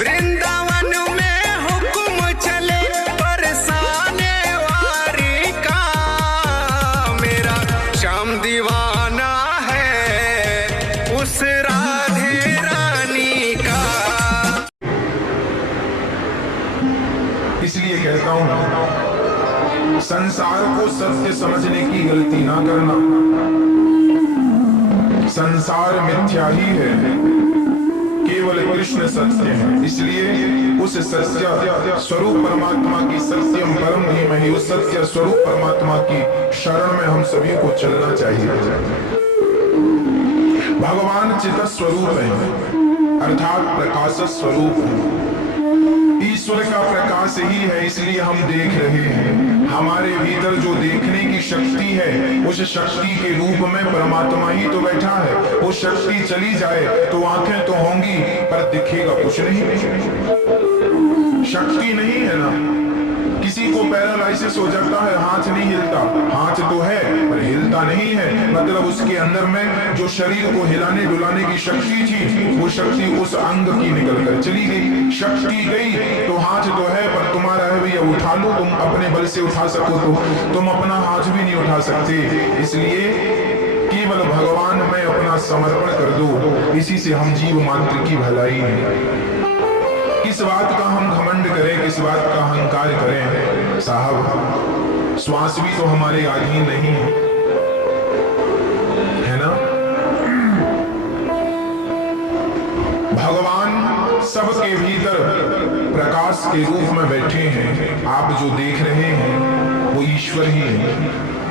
वृंदावन में हुक्म चले बरसाने वारी का, मेरा श्याम दीवाना है उस राधे रानी का। इसलिए कहता हूं संसार को सत्य समझने की गलती ना करना। संसार मिथ्या ही है, केवल कृष्ण सत्य है। इसलिए उस सत्य स्वरूप परमात्मा की, सत्यम परम धीमहि, उस सत्य स्वरूप परमात्मा की शरण में हम सभी को चलना चाहिए। भगवान चित स्वरूप है, अर्थात प्रकाश स्वरूप है। ईश्वर का प्रकाश ही है, इसलिए हम देख रहे हैं। हमारे भीतर जो देखने की शक्ति है, उस शक्ति के रूप में परमात्मा ही तो बैठा है। वो शक्ति चली जाए तो आंखें तो होंगी पर दिखेगा कुछ नहीं, शक्ति नहीं है ना। किसी को पैरालाइसिस हो जाता है, हाथ नहीं हिलता, हाथ तो है पर हिलता नहीं है, मतलब उसके अंदर में जो शरीर को हिलाने डुलाने की शक्ति थी, वो शक्ति उस अंग की निकल कर चली गई। शक्ति गई तो हाथ तो है पर तुम्हारा है भैया, उठा लो, तुम अपने बल से उठा सको तो तुम अपना हाथ भी नहीं उठा सकते। इसलिए केवल भगवान में अपना समर्पण कर दो, इसी से हम जीव मात्र की भलाई है। किस बात का हम घमंड करें, किस बात का अहंकार करें साहब, श्वास भी तो हमारे अधीन नहीं है ना। भगवान सबके भीतर प्रकाश के रूप में बैठे हैं। आप जो देख रहे हैं वो ईश्वर ही है।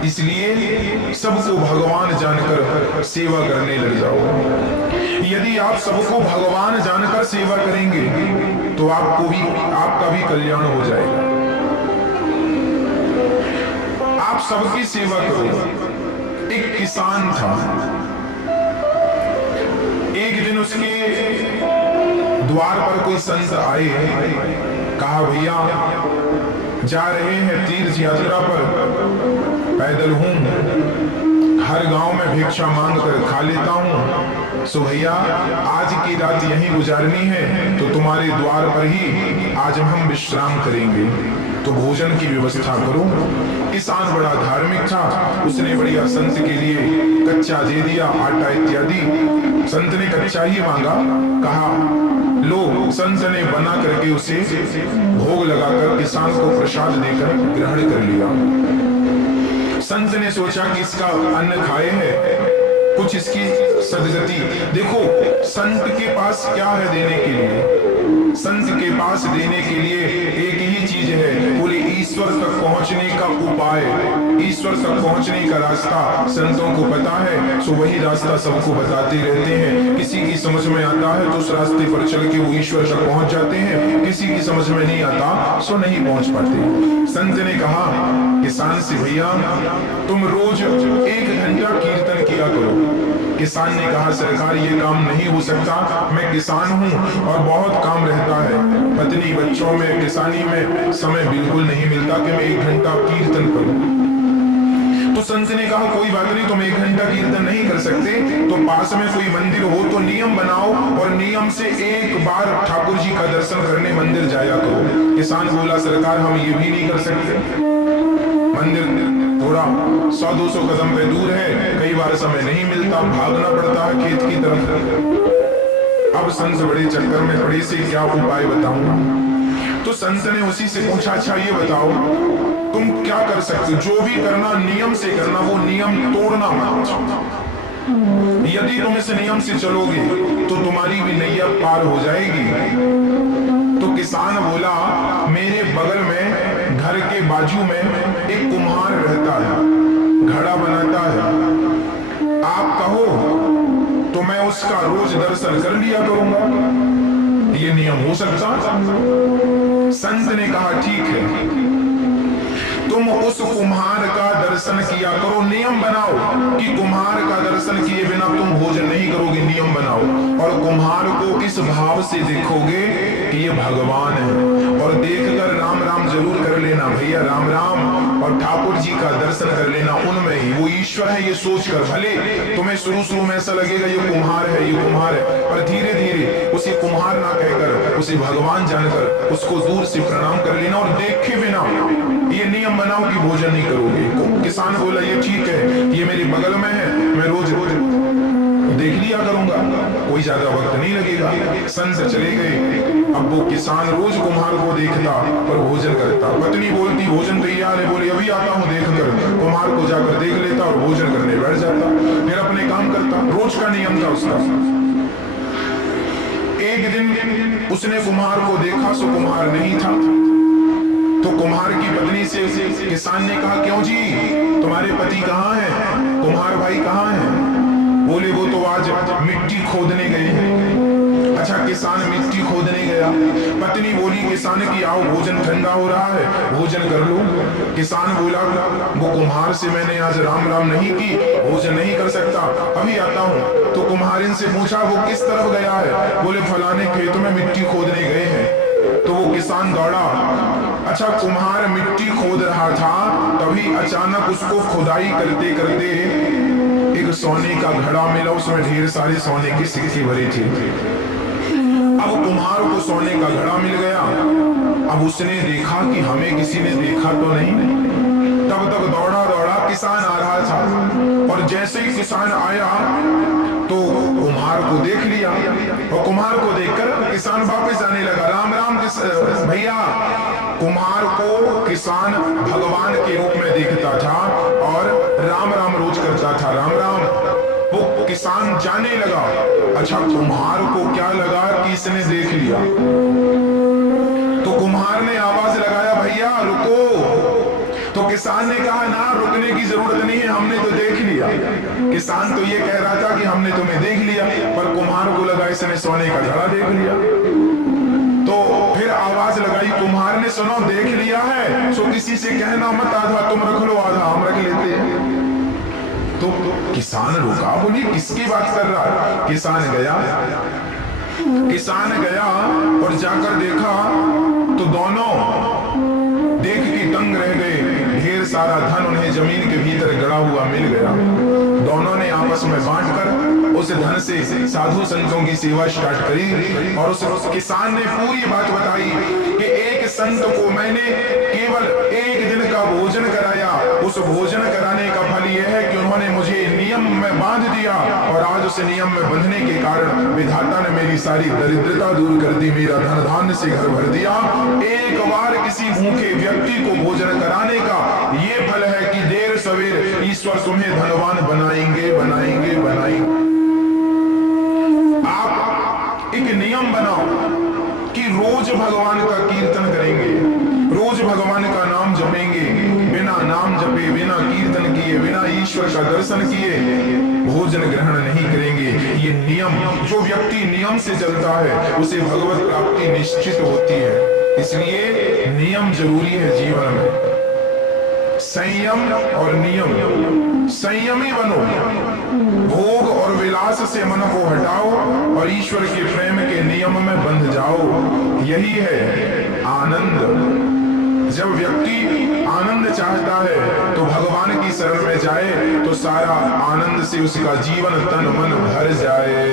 इसलिए सबको भगवान जानकर सेवा करने लग जाओ। यदि आप सबको भगवान जानकर सेवा करेंगे तो आपका भी कल्याण हो जाएगा। आप सबकी सेवा करो। एक किसान था, एक दिन उसके द्वार पर कोई संत आए, कहा भैया जा रहे हैं तीर्थ यात्रा पर, पैदल हूं, हर गांव में भिक्षा मांग कर खा लेता हूं, सो भैया आज की रात यहीं गुजारनी है तो तुम्हारे द्वार पर ही आज हम विश्राम करेंगे, तो भोजन की व्यवस्था करो। किसान बड़ा धार्मिक था, उसने बढ़िया संत के लिए कच्चा दे दिया, आटा इत्यादि। संत ने कच्चा ही मांगा, कहा लो। संत ने बना करके उसे भोग लगाकर किसान को प्रसाद देकर ग्रहण कर लिया। संत ने सोचा कि इसका अन्न खाए है, कुछ इसकी सदगति। देखो संत के पास क्या है देने के लिए, संत के पास देने के लिए एक ही चीज है, बोले ईश्वर तक पहुंचने का उपाय, ईश्वर तक पहुंचने का रास्ता संतों को पता है, सो वही रास्ता सबको बताते रहते हैं। किसी की समझ में आता है तो उस रास्ते पर चल के वो ईश्वर तक पहुंच जाते हैं, किसी की समझ में नहीं आता सो नहीं पहुंच पाते। संत ने कहा किसान से, भैया तुम रोज 1 घंटा कीर्तन किया करो। किसान ने कहा सरकार ये काम नहीं हो सकता, मैं किसान हूँ और बहुत काम रहता है, पत्नी बच्चों में किसानी में समय बिल्कुल नहीं मिलता कि मैं 1 घंटा कीर्तन करूँ। तो संत ने कहा कोई बात नहीं, तुम 1 घंटा कीर्तन नहीं कर सकते तो पास में कोई मंदिर हो तो नियम बनाओ और नियम से एक बार ठाकुर जी का दर्शन करने मंदिर जाया करो। किसान बोला सरकार हम ये भी नहीं कर सकते, मंदिर थोड़ा 100-200 कदम पे दूर है, कई बार समय नहीं मिलता, भागना पड़ता है खेत की तरफ। अब संत बड़े चक्कर में पड़े से क्या उपाय बताऊंगा। तो संत ने उसी से पूछा अच्छा ये बताओ तुम क्या कर सकते हो, जो भी करना नियम से करना, वो नियम तोड़ना मत। यदि तुम इस नियम से चलोगे तो तुम्हारी भी नैया पार हो जाएगी। तो किसान बोला मेरे बगल में घर के बाजू में एक कुम्हार रहता है, घड़ा बनाता है, आप कहो तो मैं उसका रोज दर्शन कर लिया करूंगा, ये नियम हो सकता। संत ने कहा ठीक है, तुम उस कुम्हार का दर्शन किया करो, नियम बनाओ कि कुम्हार का दर्शन किए बिना तुम भोजन नहीं करोगे, नियम बनाओ और कुम्हार को इस भाव से देखोगे कि ये भगवान है और देखकर राम राम जरूर कर लेना भैया, राम राम, और और ठाकुर जी का दर्शन कर लेना, उनमें ही वो ईश्वर है ये सोचकर। भले तुम्हें शुरू में ऐसा लगेगा ये कुम्हार है, ये कुम्हार है, पर धीरे धीरे उसे कुम्हार ना कहकर उसे भगवान जानकर उसको दूर से प्रणाम कर लेना और देखे बिना ये नियम बनाओ कि भोजन नहीं करोगे। किसान बोला ये ठीक है, ये मेरे बगल में है, मैं रोज रोज देख लिया करूंगा, कोई ज्यादा वक्त नहीं लगेगा। संत चले गए। अब वो किसान रोज कुम्हार को देखता और भोजन करता। पत्नी बोलती भोजन तैयार है, बोले अभी आता हूँ देखकर। कुम्हार को जाकर देख लेता और भोजन करने बैठ जाता, फिर अपने काम करता। रोज का नियम था उसका। एक दिन उसने कुम्हार को देखा, सो कुम्हार नहीं था। तो कुम्हार की पत्नी से किसान ने कहा क्यों जी, तुम्हारे पति कहाँ हैं, कुम्हार भाई कहाँ हैं? बोले वो तो आज मिट्टी खोदने गए हैं। अच्छा, किसान मिट्टी खोदने गया। पत्नी बोली किसान की आओ भोजन ठंडा हो रहा है, भोजन कर लो। किसान बोला वो कुम्हार से मैंने आज राम राम नहीं की, भोजन नहीं कर सकता, अभी आता हूँ। तो कुम्हारिन से पूछा वो किस तरफ गया है? बोले फलाने खेत में मिट्टी खोदने गए हैं। तो वो किसान दौड़ा। अच्छा, कुम्हार मिट्टी खोद रहा था, तभी अचानक उसको खुदाई करते करते एक सोने का घड़ा मिला, उसमें ढेर सारे सोने के सिक्के भरे थे। अब कुम्हार को सोने का घड़ा मिल गया। अब उसने देखा कि हमें किसी ने देखा तो नहीं। तब तक दौड़ा दौड़ा किसान आ रहा था, और जैसे ही किसान आया तो कुम्हार को देख लिया, और कुम्हार को देखकर किसान वापस आने लगा। राम राम भैया। कुम्हार को किसान भगवान के रूप में देखता था और राम राम रोज करता था, राम राम। वो किसान जाने लगा। अच्छा, कुम्हार को क्या लगा कि इसने देख लिया, तो कुम्हार ने आवाज लगाया भैया रुको। तो किसान ने कहा ना, रुकने की जरूरत नहीं है, हमने तो देख लिया। किसान तो ये कह रहा था कि हमने तुम्हें देख लिया, पर कुम्हार को लगा इसने सोने का घड़ा देख लिया। तो फिर आवाज लगाई कुम्हार ने, सुनो देख लिया है तो किसी से कहना मत, आधा तुम रख लो आधा हम रख लेते हैं। तो किसान रुका, बोली किसकी बात कर रहा है? किसान गया और जाकर देखा तो दोनों देख के दंग रह गए। ढेर सारा धन उन्हें जमीन के भीतर गड़ा हुआ मिल गया। दोनों ने आपस में बांटकर उस धन से साधु संतों की सेवा स्टार्ट करी। और उस किसान ने पूरी बात बताई कि एक संत को मैंने केवल एक दिन का भोजन कराया, उस भोजन कराने का फल यह है कि उन्होंने मुझे नियम में बांध दिया, और आज उस नियम में बंधने के कारण विधाता ने मेरी सारी दरिद्रता दूर कर दी, मेरा धन धान्य से घर भर दिया। एक बार किसी भूखे व्यक्ति को भोजन कराने का ये फल है कि देर सवेर ईश्वर तुम्हें धनवान बनाएंगे बनाएंगे बनाएंगे। आप एक नियम बनाओ कि रोज भगवान का कीर्तन करेंगे, रोज भगवान का नाम जपेंगे। बिना नाम जपे, बिना कीर्तन किए, बिना ईश्वर का दर्शन किए भोजन ग्रहण नहीं करेंगे। ये नियम, जो व्यक्ति नियम से चलता है उसे भगवत प्राप्ति निश्चित होती है। इसलिए नियम जरूरी है जीवन में। संयम और नियम, संयमी बनो, भोग और विलास से मन को हटाओ और ईश्वर के प्रेम के नियम में बंध जाओ। यही है आनंद। जब व्यक्ति आनंद चाहता है तो भगवान की शरण में जाए तो सारा आनंद से उसका जीवन तन मन भर जाए।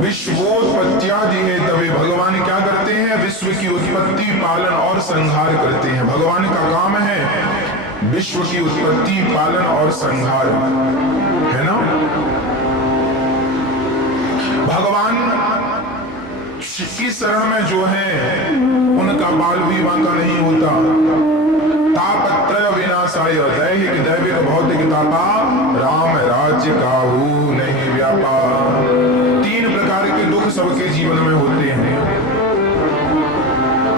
विश्वोत्पत्त्यादि है तभी भगवान क्या करते हैं? विश्व की उत्पत्ति, पालन और संहार करते हैं। भगवान का काम है विश्व की उत्पत्ति, पालन और संहार, है ना। भगवान की शरण में जो है उनका बाल विवाह का नहीं होता। तापत्रय विनाशाय, दैहिक दैविक भौतिक तापा, राम राज्य काहू नहीं व्यापा। तीन प्रकार के दुख सबके जीवन में होते हैं।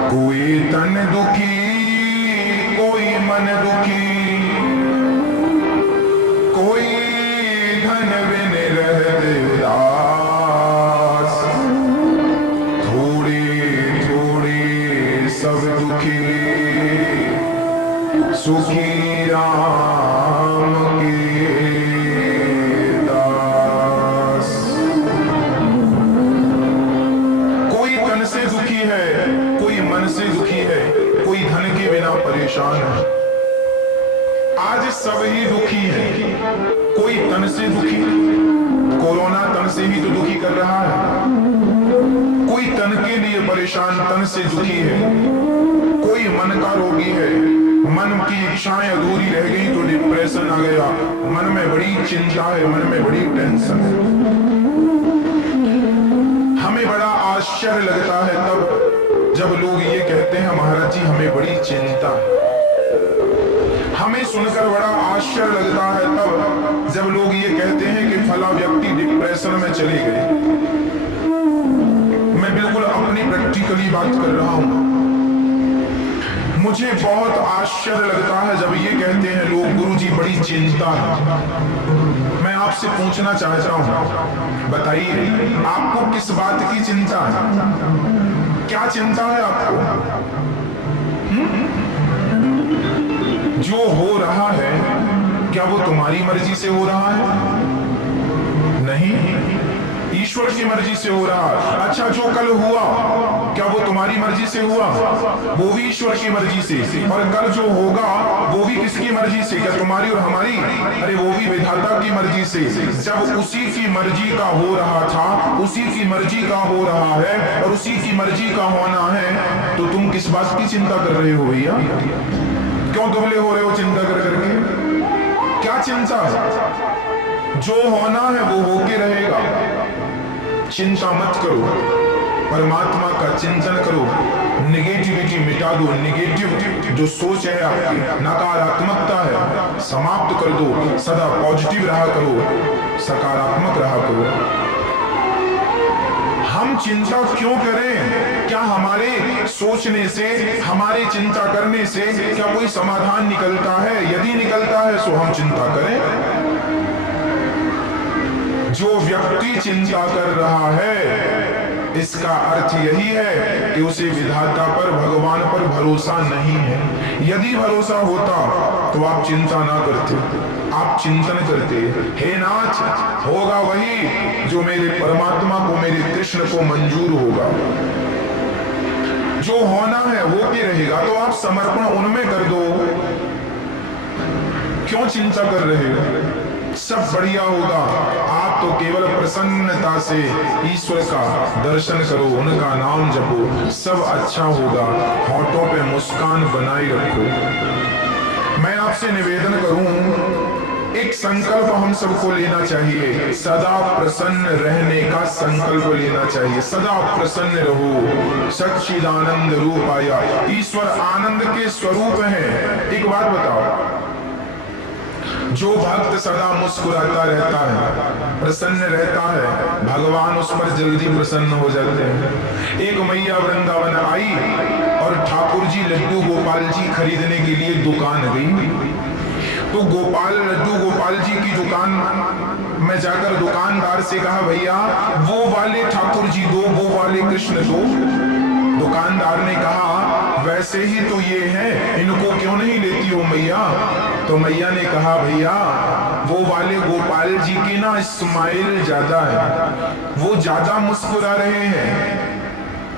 कोई तन दुखी, कोई मन दुखी, कोई धन बिन रहते उदास, थोड़े थोड़े सब दुखी, सुखी राम के दास। कोई तन से दुखी है, कोई मन से दुखी है, कोई धन के बिना परेशान है। आज सब ही दुखी है। कोई तन से दुखी, कोरोना तन से ही तो दुखी कर रहा है। कोई तन के लिए परेशान, तन से दुखी है। कोई मन का रोगी है, मन की इच्छाएं अधूरी रह गई तो डिप्रेशन आ गया। मन में बड़ी चिंता है, मन में बड़ी टेंशन है। हमें बड़ा आश्चर्य लगता है तब जब लोग ये कहते हैं महाराज जी हमें बड़ी चिंता है। हमें सुनकर बड़ा आश्चर्य लगता है तब जब लोग ये कहते हैं कि फला व्यक्ति डिप्रेशन में चले गए। मैं बिल्कुल अपनी प्रैक्टिकली बात कर रहा हूं। मुझे बहुत आश्चर्य लगता है जब ये कहते हैं लोग गुरुजी बड़ी चिंता है। मैं आपसे पूछना चाहता हूं, बताइए आपको किस बात की चिंता है? क्या चिंता है आपको? जो हो रहा है क्या वो तुम्हारी मर्जी से हो रहा है? नहीं, ईश्वर की मर्जी से हो रहा है। अच्छा, जो कल हुआ क्या वो तुम्हारी मर्जी से हुआ? वो भी ईश्वर की मर्जी से। और कल जो होगा वो भी किसकी मर्जी से? क्या तुम्हारी और हमारी? अरे वो भी विधाता की मर्जी से। जब उसी की मर्जी का हो रहा था, उसी की मर्जी का हो रहा है और उसी की मर्जी का होना है तो तुम किस बात की चिंता कर रहे हो भैया? क्यों दुबले हो रहे हो चिंता कर करके? क्या चिंता है? जो होना है वो होके रहेगा। चिंता मत करो, परमात्मा का चिंतन करो। निगेटिविटी मिटा दो। निगेटिव जो सोच है आपकी, नकारात्मकता है, समाप्त कर दो। सदा पॉजिटिव रहा करो, सकारात्मक रहा करो। हम चिंता क्यों करें? क्या हमारे सोचने से, हमारे चिंता करने से क्या कोई समाधान निकलता है? यदि निकलता है तो हम चिंता करें। जो व्यक्ति चिंता कर रहा है इसका अर्थ यही है कि उसे विधाता पर, भगवान पर भरोसा नहीं है। यदि भरोसा होता तो आप चिंता ना करते, आप चिंतन करते, हे नाथ होगा वही जो मेरे परमात्मा को, मेरे कृष्ण को मंजूर होगा। जो होना है वो के रहेगा तो आप समर्पण उनमें कर दो। क्यों चिंता कर रहे हो? सब बढ़िया होगा। आप तो केवल प्रसन्नता से ईश्वर का दर्शन करो, उनका नाम जपो, सब अच्छा होगा। होठों पे मुस्कान बनाए रखो। मैं आपसे निवेदन करूं, एक संकल्प हम सबको लेना चाहिए। सदा प्रसन्न रहने का संकल्प लेना चाहिए। सदा प्रसन्न रहो। सच्चिदानंद रूप आया। ईश्वर आनंद के स्वरूप है। एक बात बताओ, जो भक्त सदा मुस्कुराता रहता है, प्रसन्न रहता है, भगवान उस पर जल्दी प्रसन्न हो जाते हैं। एक मैया वृंदावन आई और ठाकुर जी लड्डू गोपाल जी खरीदने के लिए दुकान गई। तो लड्डू गोपाल जी की दुकान में जाकर दुकानदार से कहा, भैया वो वाले ठाकुर जी दो, वो वाले कृष्ण दो। दुकानदार ने कहा, वैसे ही तो ये है, इनको क्यों नहीं लेती हो मैया? तो मैया ने कहा, भैया वो वाले गोपाल जी की ना स्माइल ज्यादा है, वो ज्यादा मुस्कुरा रहे हैं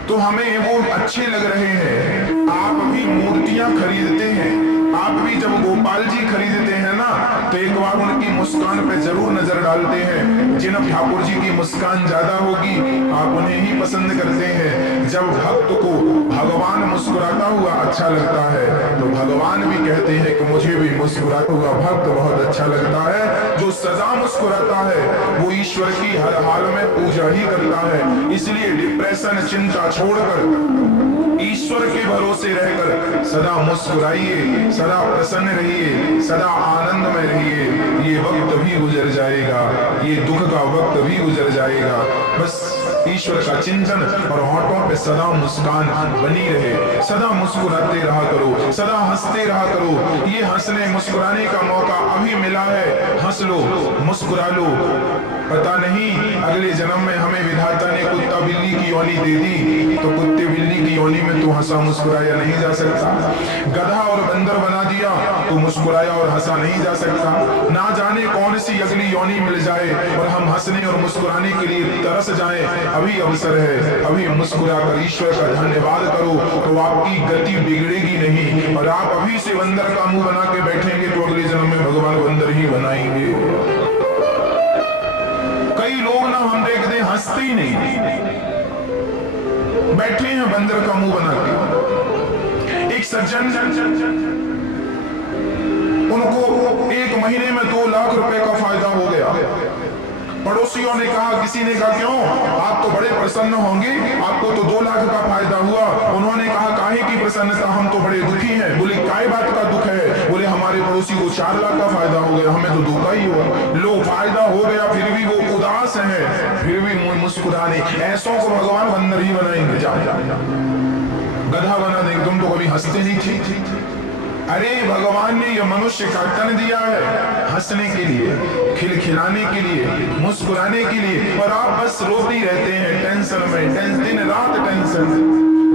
तो हमें वो अच्छे लग रहे हैं। आप भी मूर्तियां खरीदते हैं, आप भी जब गोपाल जी खरीदते हैं ना तो एक बार उनकी मुस्कान पे जरूर नजर डालते हैं। जिन ठाकुर जी की मुस्कान ज्यादा होगी आप उन्हें ही पसंद करते हैं। जब भक्त को भगवान मुस्कुराता हुआ अच्छा लगता है तो भगवान भी कहते हैं कि मुझे भी मुस्कुराता हुआ भक्त बहुत अच्छा लगता है। जो सदा मुस्कुराता है वो ईश्वर की हर हाल में पूजा ही करता है। इसलिए डिप्रेशन, चिंता छोड़कर ईश्वर के भरोसे रहकर सदा मुस्कुराइए, सदा प्रसन्न रहिए, सदा आनंद में रहिए। ये वक्त भी गुजर जाएगा, ये दुख का वक्त भी गुजर जाएगा। बस ईश्वर का चिंतन और होठों पे सदा मुस्कान बनी रहे। सदा मुस्कुराते रहा करो, सदा हंसते रहा करो। ये हंसने मुस्कुराने का मौका अभी मिला है, हंस लो, मुस्कुरा लो। पता नहीं अगले जन्म में हमें विधाता ने कुत्ता बिल्ली की योनि दे दी तो कुत्ते बिल्ली की योनि में तो हंसा मुस्कुराया नहीं जा सकता। गधा और बंदर बना दिया तो मुस्कुराया और हंसा नहीं जा सकता। ना जाने कौन सी अगली योनि मिल जाए और हम हंसने और मुस्कुराने के लिए तरस जाएं। अभी अवसर है, अभी मुस्कुराकर ईश्वर का धन्यवाद करो तो आपकी गति बिगड़ेगी नहीं। और आप अभी से बंदर का मुंह बना के बैठेंगे तो अगले जन्म में भगवान बंदर ही बनाएंगे। कई लोग ना हम देखते हंसते ही नहीं, बैठे हैं बंदर का मुंह बना के। एक सज्जन, उनको 1 महीने में 2 लाख रुपए का फायदा हो गया। पड़ोसियों ने कहा, किसी ने कहा क्यों, आप तो बड़े प्रसन्न होंगे, आपको तो 2 लाख का फायदा हुआ। उन्होंने कहा काहे की प्रसन्नता, हम तो बड़े दुखी हैं। बोले काय बात का दुख है? बोले हमारे पड़ोसी को 4 लाख का फायदा हो गया, हमें तो धोखा ही हुआ। लो फायदा हो गया फिर भी वो उदास है, फिर भी मुस्कुराने। ऐसों को भगवान बंदर ही बनाएंगे। जा गधा बना देंगे। तुम तो कभी हंसते नहीं थे। अरे भगवान ने यह मनुष्य का तन दिया है हंसने के लिए, खिलखिलाने के लिए, मुस्कुराने के लिए, और आप बस रोते ही रहते हैं टेंशन में, दिन रात टेंशन।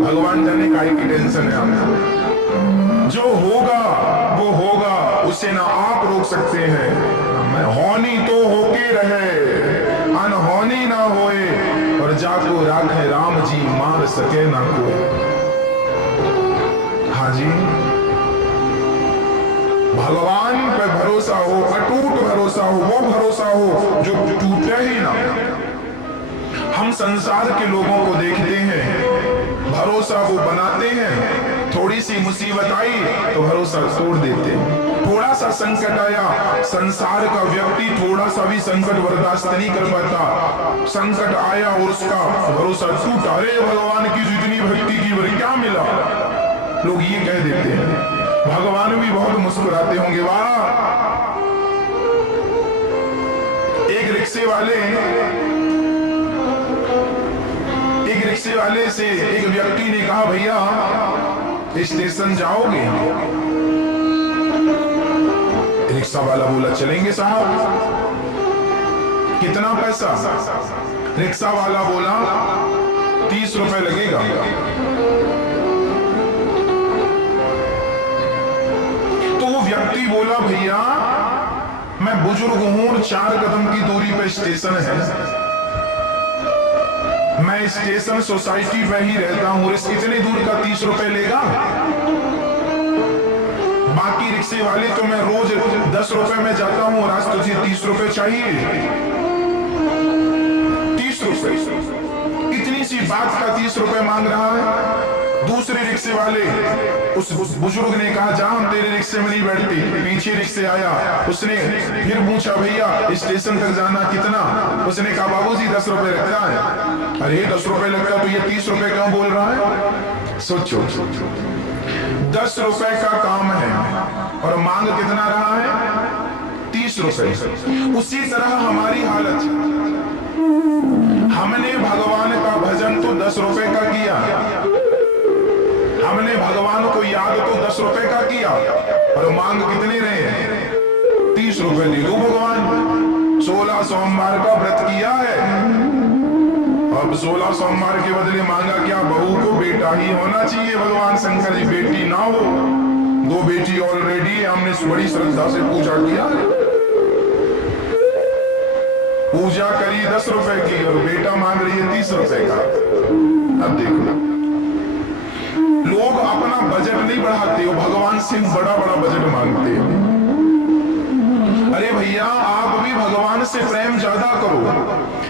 भगवान जाने काहे की टेंशन है आपको। जो होगा वो होगा, उसे ना आप रोक सकते हैं। होनी तो होके रहे, अनहोनी ना होए, और जाको राखे राम जी, मार सके ना कोई। हाँ जी, भगवान पे भरोसा हो, अटूट भरोसा हो, वो भरोसा हो जो टूटे ही ना। हम संसार के लोगों को देखते हैं, भरोसा वो बनाते हैं, थोड़ी सी मुसीबत आई तो भरोसा तोड़ देते हैं। थोड़ा सा संकट आया, संसार का व्यक्ति थोड़ा सा भी संकट बर्दाश्त नहीं कर पाता। संकट आया और उसका भरोसा टूटा। अरे भगवान की जितनी भक्ति की वह क्या मिला, लोग ये कह देते हैं। भगवान भी बहुत मुस्कुराते होंगे। वाह, एक रिक्शे वाले से एक व्यक्ति ने कहा, भैया स्टेशन जाओगे? रिक्शा वाला बोला, चलेंगे साहब। कितना पैसा? रिक्शा वाला बोला, 30 रुपए लगेगा। तो वो व्यक्ति बोला, भैया मैं बुजुर्ग हूं और 4 कदम की दूरी पे स्टेशन है, मैं स्टेशन सोसाइटी पे ही रहता हूं, इतने दूर का 30 रुपए लेगा? बाकी रिक्शे वाले तो मैं रोज 10 रुपए में जाता हूं और आज तुझे 30 रुपए चाहिए। 30 रुपए, इतनी सी बात का 30 रुपए मांग रहा है। दूसरे रिक्शे वाले उस बुजुर्ग ने कहा, जा हम तेरे रिक्शे में नहीं बैठते। पीछे रिक्शे आया, उसने फिर पूछा, भैया स्टेशन तक जाना कितना? उसने कहा, बाबूजी 10 रुपए लगता है। अरे 10 रुपए लगता तो ये 30 रुपए क्यों बोल रहा है? सोचो, 10 रुपए का काम है और मांग कितना रहा है? 30 रुपए। उसी तरह हमारी हालत, हमने भगवान का भजन तो 10 रुपए का किया, हमने भगवान को याद तो 10 रुपए का किया, और मांग कितने रहे? 30 रुपए दे दो भगवान। 16 सोमवार का व्रत किया है, अब 16 सोमवार के बदले मांगा क्या? बहू को बेटा ही होना चाहिए। भगवान शंकर जी बेटी ना हो, 2 बेटी ऑलरेडी, हमने बड़ी श्रद्धा से पूजा किया, पूजा करी 10 रुपए की, और बेटा मांग रही है 30 रुपए का। अब देखो, लोग अपना बजट नहीं बढ़ाते हो, भगवान से बड़ा बड़ा बजट मांगते हैं। अरे भैया, आप भी भगवान से प्रेम ज्यादा करो,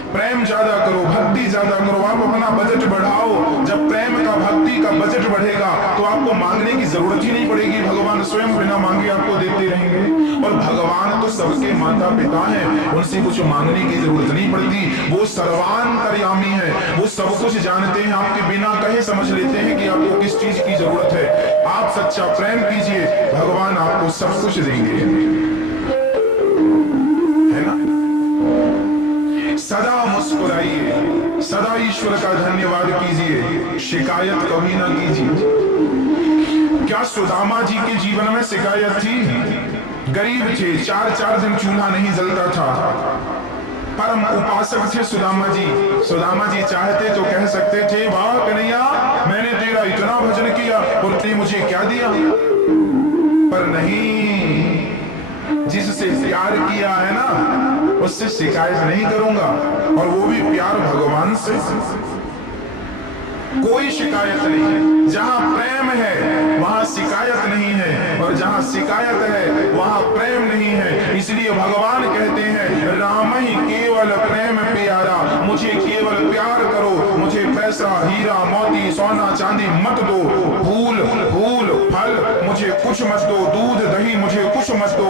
प्रेम ज्यादा करो, भक्ति ज्यादा करो। आप अपना बजट बढ़ाओ। जब प्रेम का, भक्ति का बजट बढ़ेगा तो आपको मांगने की जरूरत ही नहीं पड़ेगी। भगवान स्वयं बिना मांगे आपको देते रहेंगे। और भगवान तो सबके माता पिता हैं, उनसे कुछ मांगने की जरूरत नहीं पड़ती। वो सर्वांतर्यामी है, वो सब कुछ जानते हैं। आपके बिना कहे समझ लेते हैं कि आपको किस चीज की जरूरत है। आप सच्चा प्रेम कीजिए, भगवान आपको सब कुछ देंगे, है ना? सदा मुस्कुराइए, सदा ईश्वर का धन्यवाद कीजिए, शिकायत कभी ना कीजिए। क्या सुदामा जी के जीवन में शिकायत थी? गरीब थे, 4-4 दिन चूल्हा नहीं जलता था, परम उपासक थे सुदामा जी। सुदामा जी चाहते तो कह सकते थे, वाह कन्हैया, मैंने तेरा इतना भजन तुमने मुझे क्या दिया? पर नहीं, जिससे प्यार किया है ना उससे शिकायत नहीं करूंगा, और वो भी प्यार भगवान से। कोई शिकायत नहीं है। जहां प्रेम है वहां शिकायत नहीं है, और जहां शिकायत है वहां प्रेम नहीं है। इसलिए भगवान कहते हैं राम ही केवल प्रेम प्यारा, मुझे केवल प्यार करो, मुझे पैसा हीरा मोती सोना चांदी मत दो, फूल फूल फल मुझे कुछ मत दो, दूध दही मुझे कुछ मत दो,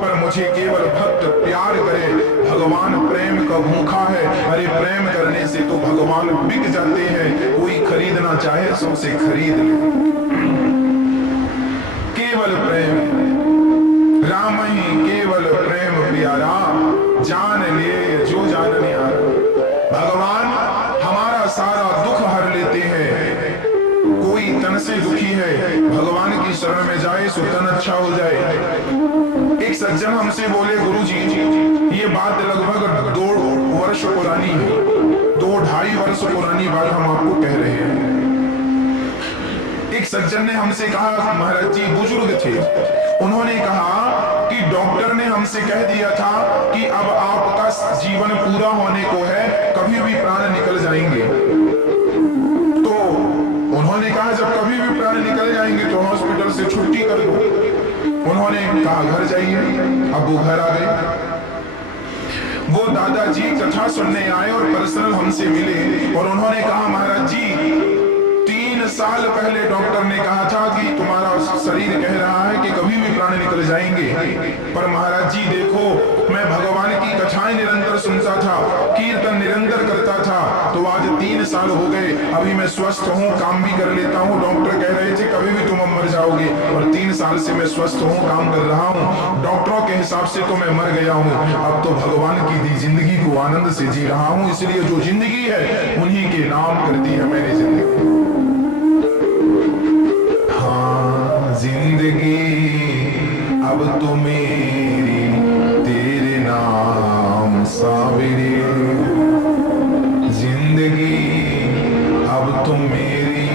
पर मुझे केवल भक्त प्यार करे। भगवान प्रेम का भूखा है। अरे प्रेम करने से तो भगवान बिक जाते हैं। कोई खरीदना चाहे तो उसे खरीद ले। केवल प्रेम, राम ही केवल प्रेम प्यारा, जान ले जो जानने आ। भगवान हमारा सारा दुख हर लेते हैं। कोई तन से दुखी है, भगवान की शरण में जाए सो तन अच्छा हो जाए। एक सज्जन हमसे बोले गुरुजी, ये बात लगभग 2 वर्ष पुरानी है, 2-2.5 वर्ष पुरानी बात हम आपको कह रहे हैं। एक सज्जन ने हमसे कहा, महाराज जी बुजुर्ग थे, उन्होंने कहा कि डॉक्टर ने हमसे कह दिया था कि अब आपका जीवन पूरा होने को है, कभी भी प्राण निकल जाएंगे। तो उन्होंने कहा जब कभी भी प्राण निकल जाएंगे तो हॉस्पिटल से छुट्टी कर दो। उन्होंने कहा घर जाइए। अब वो घर आ गए। वो दादाजी कथा सुनने आए और पर्सनल हमसे मिले, और उन्होंने कहा महाराज जी 3 साल पहले डॉक्टर ने कहा था कि तुम्हारा शरीर कह रहा है कि कभी भी प्राण निकल जाएंगे, पर महाराज जी देखो मैं भगवान की कथाएं निरंतर सुनता था, कीर्तन निरंतर करता था, तो आज 3 साल हो गए, अभी मैं स्वस्थ हूँ, काम भी कर लेता हूँ। डॉक्टर कह रहे थे कभी भी तुम मर जाओगे, और 3 साल से मैं स्वस्थ हूँ, काम कर रहा हूँ। डॉक्टरों के हिसाब से तो मैं मर गया हूँ, अब तो भगवान की दी जिंदगी को आनंद से जी रहा हूँ। इसलिए जो जिंदगी है उन्हीं के नाम कर दी है मैंने जिंदगी। हाँ जिंदगी अब तो मेरी तेरे नाम सावरे, जिंदगी अब तो मेरी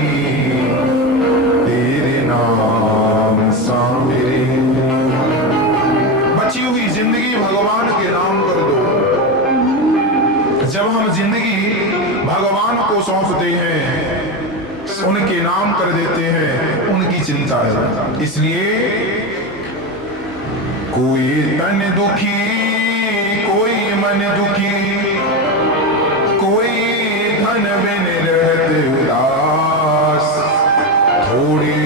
तेरे नाम सावरे। बची हुई जिंदगी भगवान के नाम कर दो। जब हम जिंदगी भगवान को सौंपते हैं, उनके नाम कर देते हैं, उनकी चिंता है। इसलिए कोई तन दुखी, कोई मन दुखी, कोई धन बिन रहते उदास, थोड़े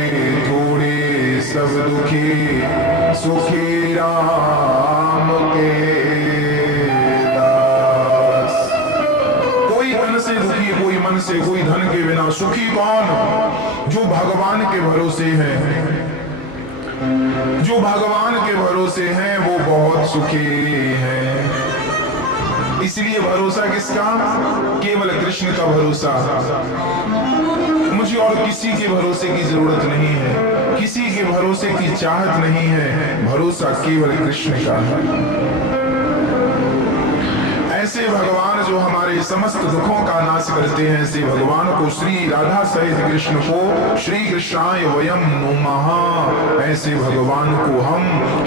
थोड़े सब दुखी, सुखी राम के दास। कोई तन से दुखी, कोई मन से, कोई धन के बिना। सुखी कौन? जो भगवान के भरोसे हैं। जो भगवान के भरोसे हैं वो बहुत सुखी हैं। इसलिए भरोसा किसका? केवल कृष्ण का भरोसा। मुझे और किसी के भरोसे की जरूरत नहीं है, किसी के भरोसे की चाहत नहीं है, भरोसा केवल कृष्ण का है। ऐसे भगवान जो हमारे समस्त दुखों का नाश करते हैं, ऐसे भगवान को, श्री राधा सहित कृष्ण को श्री कृष्णाय वयम नमः, ऐसे भगवान को हम